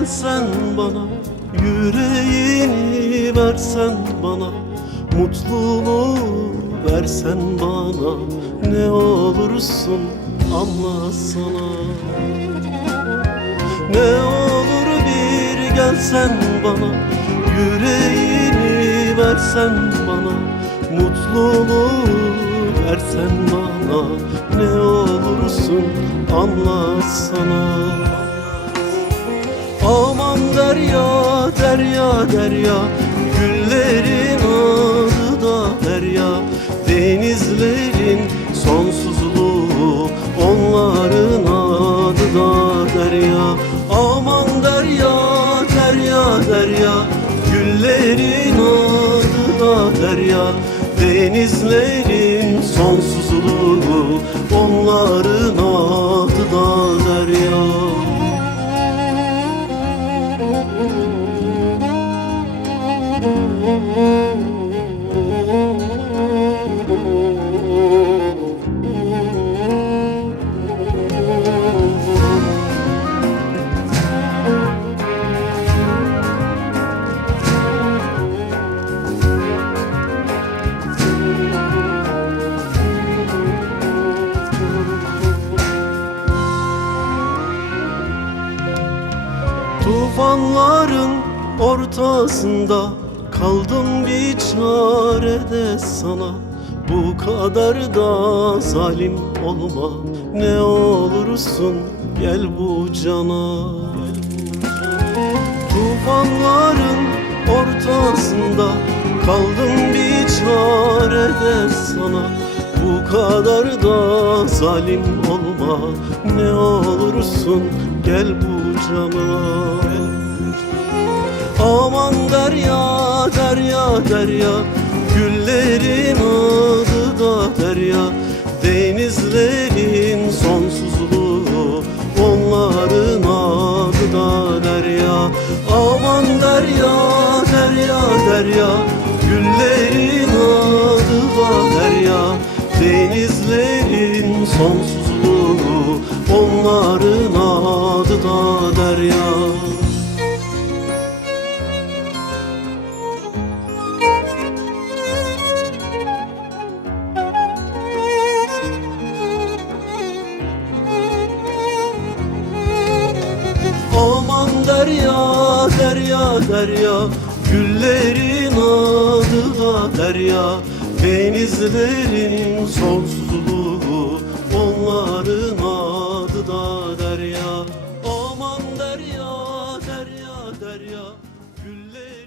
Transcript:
gelsen bana, yüreğini versen bana, mutluluğu versen bana, ne olursun anlasana. Ne olur bir gelsen bana, yüreğini versen bana, mutluluğu versen bana, ne olursun anlasana. Aman derya, derya, derya, güllerin adı da derya, denizlerin sonsuzluğu, onların adı da derya. Aman derya, derya, derya, güllerin adı da derya, denizlerin sonsuzluğu, onların adı da derya. Tufanların ortasında kaldım bir çarede sana. Bu kadar da zalim olma, ne olursun gel bu cana. Tufanların ortasında kaldım bir çarede sana. Bu kadar da zalim olma, ne olursun gel bu cana. Aman derya, derya, derya, güllerin adı da derya, denizlerin sonsuzluğu, onların adı da derya. Aman derya, derya, derya, güllerin adı da derya, denizlerin sonsuzluğu, onların adı da derya. Aman derya, derya, derya, güllerin adı da derya, denizlerin sonsuzluğu, onların adı da derya. Aman derya, derya, derya, güllerin